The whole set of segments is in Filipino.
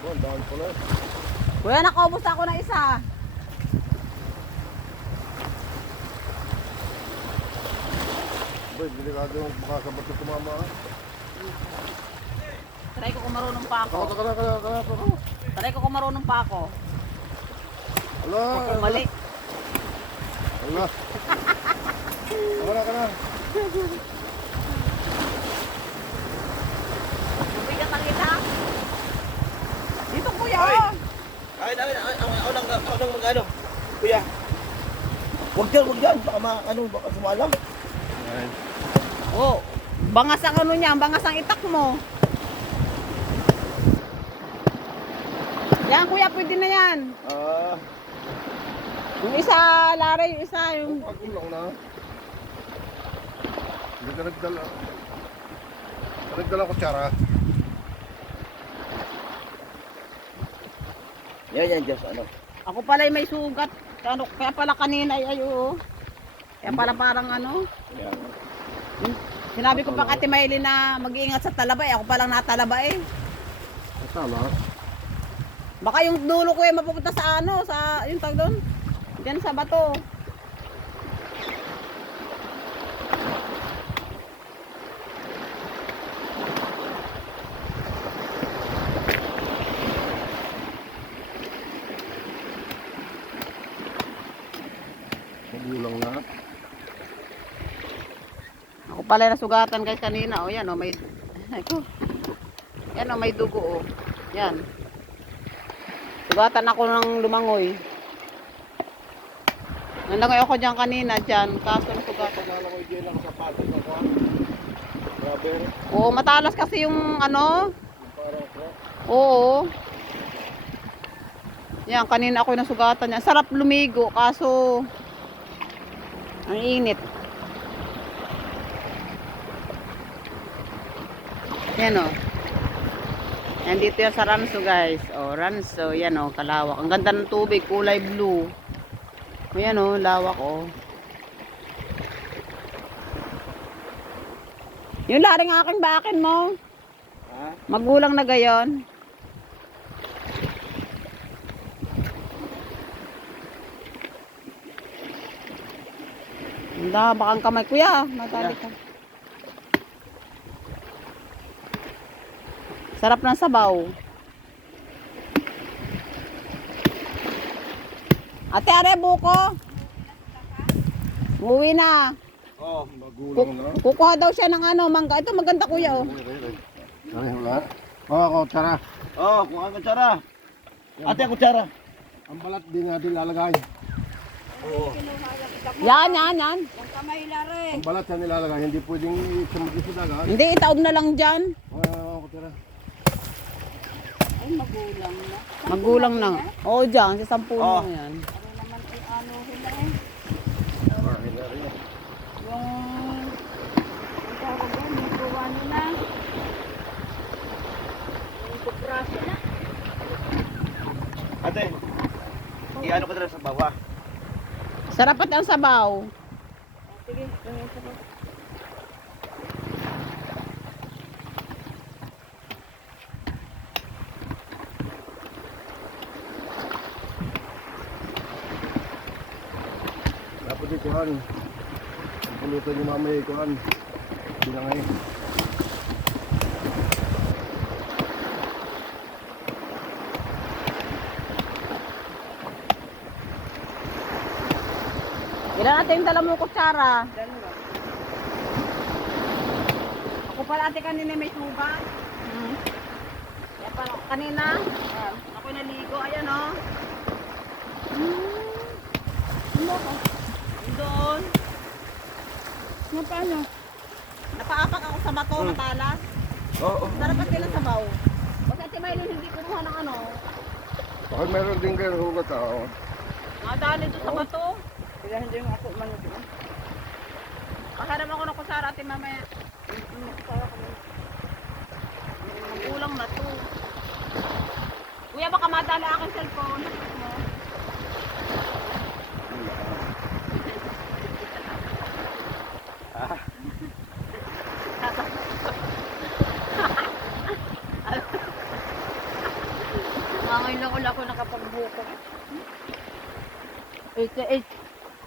Oh, dahil pala. Kuya, nakaubos ako na isa. Boy, delikado yung makasabot na tumama. Try ko kung marunong pa ako. Kala. Try ko kung marunong pa ako. Ala. Kung mali. Ala. Kala. Mabigat ang kita. Dito kuya. Ay, ako nang mag-ano. Kuya. Wag dyan. Baka sumalang. Oh, bangas ang ano niya, bangas ang itak mo. Yan kuya, pwede na yan. Yung isa, Larry, yung isa, yung... Pagong lang na. Hindi ka nagdala. Nagdala ko tsara. Yan, just ano. Ako pala ay may sugat. Ano, kaya pala kanina ay ayo. Kaya pala parang ano. Yan. Sinabi ko pa kay Maylin na mag-iingat sa talaba eh. Ako palang natalaba eh. Tama. Baka yung dulo ko eh mapupunta sa ano, sa yung tag doon. Diyan sa bato. Magulang na. Ako pala nasugatan guys kanina. O yan o may... Ito. Yan o may dugo o. Yan. Sugatan ako ng lumangoy. Nandangoy ako dyan kanina dyan. Kaso nasugatan. Kala ko dyan ang sapatos na ko. Grabe. Oo, matalas kasi yung ano. Parang ko. Oo. Yan, kanina ako nasugatan yan. Sarap lumigo kaso ang init. Yan o. Yan dito yung sa Ranso guys. O, Ranso. Yan o, kalawak. Ang ganda ng tubig. Kulay blue. O yan o, lawak o. Yung laring aking bakin mo. Ha? Magulang na gayon. Ang bakang kamay kuya. Matali ka. Sarap ng sabaw. Ate, are buko. Uwi na. Oh, magulang na. Kukuha daw siya ng ano, mangga. Ito maganda kuya oh. Ano wala? Ako, tsara. Oh, kung ang kutsara. Ate, ang kutsara. Ang balat din natin lalagay. Oo. Yan. Ang balat na nilalagay, hindi pwedeng sumagis sa dagat. Hindi, itaob na lang dyan. Ako, tsara. Magulang na. Oo, dyan. Sa 10 Oh. na yan. Ate, i-ano ko talaga sa bawah. Sarap at ang sabaw. Dapat ikuhan. Pulutan yung mamay ikuhan. Binangay. Ilan natin yung dala mo kutsara? Ako pala ate kanina may suba. Kaya pala kanina. Ako naligo. Ayan o. Doon. Paano? Napaapak ako sa bato, matalas. Oo. Sarap at kailan sabaw. Kasi ate Maylin hindi kumuha ng ano. Bakit meron din kayo hugot ako? Nadali doon sa bato. Kaya hindi mo ako manod. Paharap ako ng kutsara ate mamaya. Kulang na to. Kuya baka madali aking cellphone. Ngayon lang ulit ako nakapagbuko. 88,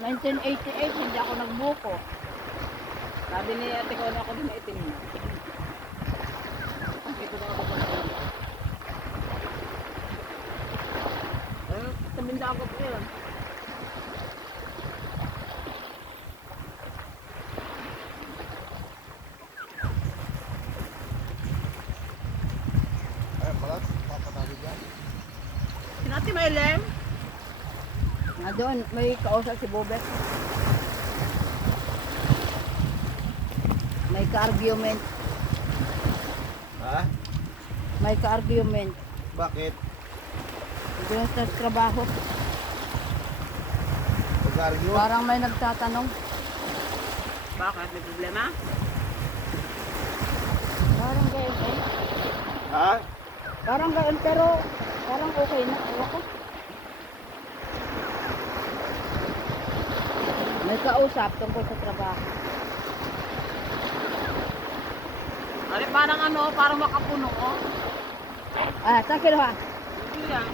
1988, hindi ako nagbuko. Sabi ni ate ko na ako din na itim na. Hindi ko na ako pagbuko. Sabihin na ako po yun. Ay, balat, papatawid yan. Sinati may lem? Nga doon, may kausap si Bobet. May ka-argument. Ha? May ka-argument. Bakit? Doon sa trabaho. Pag-argue? Parang may nagtatanong. Bakit? May problema? Parang gayon eh. Ha? Parang gayon pero parang okay na. Ewan ko. May kausap tungkol sa trabaho. Ari, parang ano, parang makapuno ko. Ah, takil ha. Hindi yan.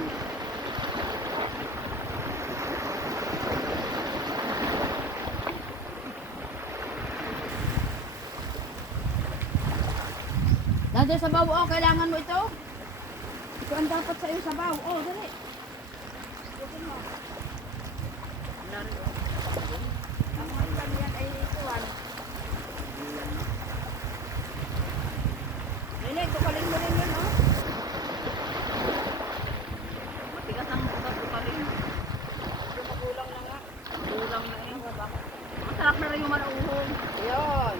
Nandiyan sa baw, oh, kailangan mo ito. Ito ang dapat sa iyo sa baw. Oh, dali. Bukin mo. Ang mga yan ay ituan. Lili, tukalin mo rin yun, oh. Matigas ang bukas ko pa rin. Kulang na nga. Kulang na eh. Masarap na rin yung manauhong. Yun.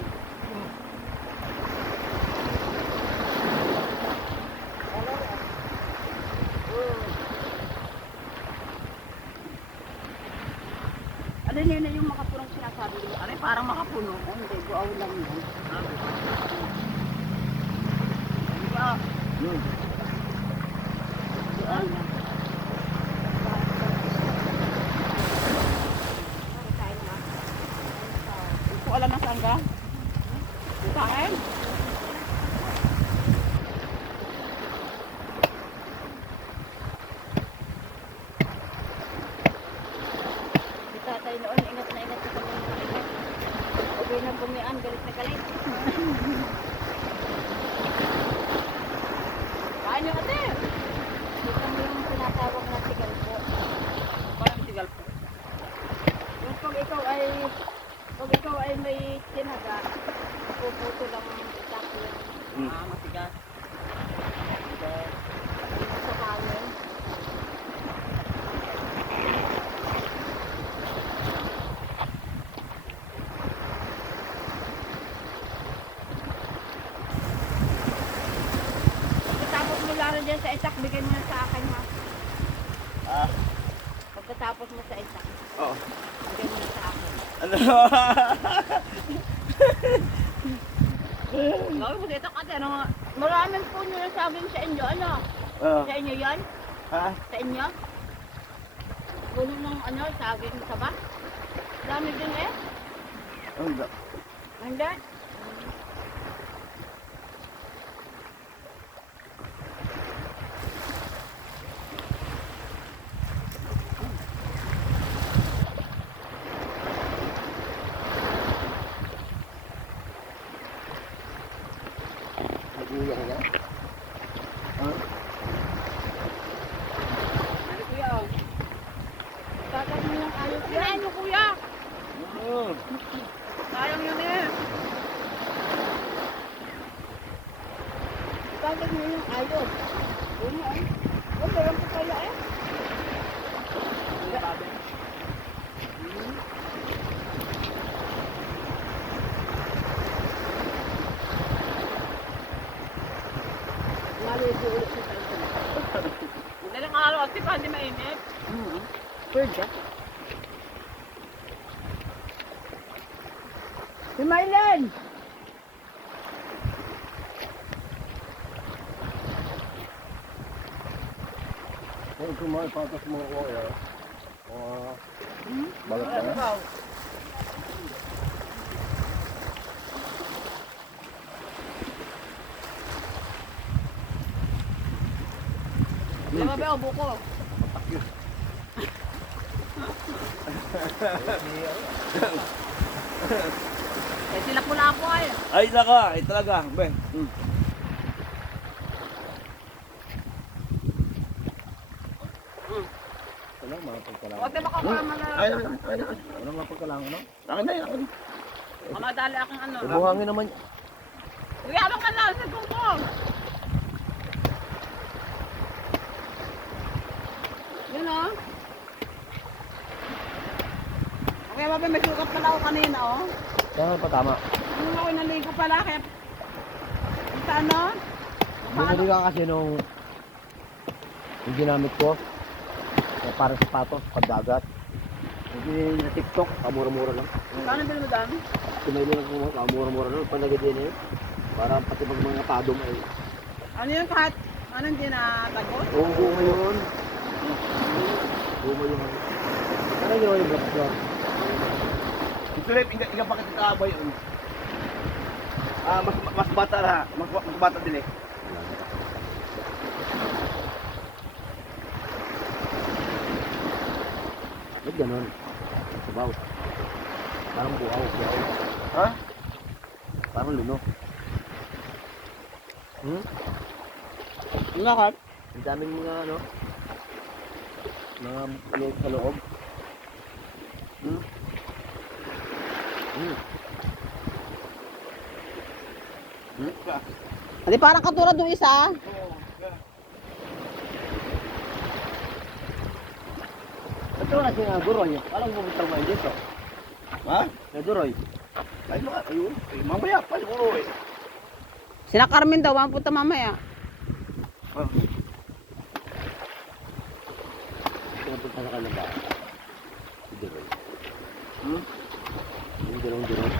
Ano yun yung makapunong sinasabi mo? Ari, parang makapuno. Oh, hindi, buaw lang yan. Diba? Yun. Buaw lang. Hindi ko alam na saan ka. Saan? Si tatay noon, ingat na ingat sa kanyang kalimutan. Okay na bumian, galit na galit. Kain yung ate. Kita mo yung tinatawag na sigal po. Parang sigal po. Yung pag ikaw ay may tinaga, puputo lang ang itak yun. Matigas. Sa hangin. Pagkatapos mo laro dyan sa itak, bigay mo na sa akin ha. Ah, Pagkatapos mo sa itak, oo. bigay mo na sa akin. Ano? Gawin mo dito ate. Ano nga? Maraming puno na saging sa inyo, ano? Oo. Sa inyo yan? Ha? Sa inyo? Puno ng ano, saging sa ba? Dami din eh. Hindi. Hindi? Naguyang na. Ha? Ano kuya? Oh. Tatag mo yung ayos yan. Kinain mo kuya. Oo. Sayang yun eh. Tatag mo yung ayos. Yun nga eh. Oh, meron pa kaya eh. Ano sabi? Maligo ulit sa tayo. Madaling araw at pa hindi mainit. Pwede. Si Mylen! Kung kumain, patas mo ko yan. Balat na yan. Diba ba, buko? Eh, sila pula po ay. Ay, talaga. Ay, talaga. Be. Ano, mga pagkalang. Huwag tayo makakuha mga... Ay, ano mga pagkalangan, no? Akin na yan. Mamadali akong ano. Buhangin naman. Uy, habang ka lang sa buko. Yun o. Okay, babe, may sukat pala ako kanina, oh. Kaya pa tama. Nung ako naligo pala, kaya... Sa ano? Bumili ka kasi nung yung ginamit ko para sapatos, pagdagat. Hindi na TikTok, kamura-mura lang. Paano bilhin mo dami? Tumili lang kung kamura-mura lang. Panagad din eh. Para pati pag mga padong ay. Ano yun kahit... Ano hindi natagos? Oo, bunga yun. Bunga yun. Ano yun yung black floor? Ito rin, hindi pa kita kakabay yun. Mas bata na. Mas bata din eh. Ba't ganon? Sabaw. Parang buaw. Ha? Parang luno. Bakit? Ang daming mga ano, mga loob sa loob. Hindi parang katulad yung isa. Ito na siya Duroy. Alam mo bang trabaho dito? Ha? Na Duroy. Ay, ayun. Eh, mamaya pa siguro eh. Sina Carmen daw, mapunta mamaya. Pinapunta sa kanila ba? Si Duroy. Yung dalawang Duroy.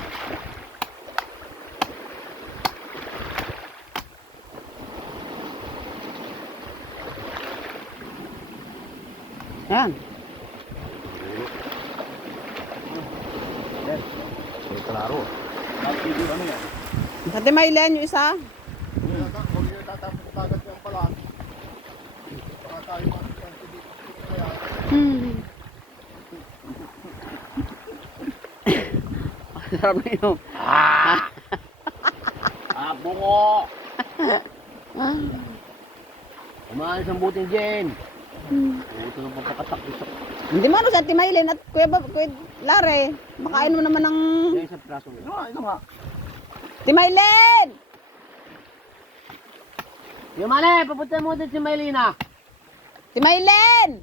Yan. May klaro. Siguro ano yan? Sa Timaylen yung isa. Huwag nyo tatapos sa tagat yung pala. Baka tayo makikita dito. Kaya, Sarap na yun. Bungo! umahan sa buting Jen. Ito ng pagkakatak. Hindi mo ano sa Timaylen at Kuya Lare. Makain mo naman ng Yan sa praso. Ito nga. Timaylen! Yung mali, papunta mo din si Maylina. Timaylen!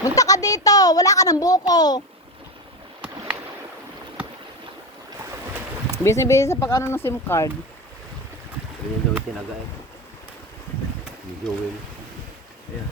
Punta ka dito, wala ka ng buko. Busy-busy sa pag-ano ng SIM card. Yan daw yung tinaga eh. Ni Joel. Ayan.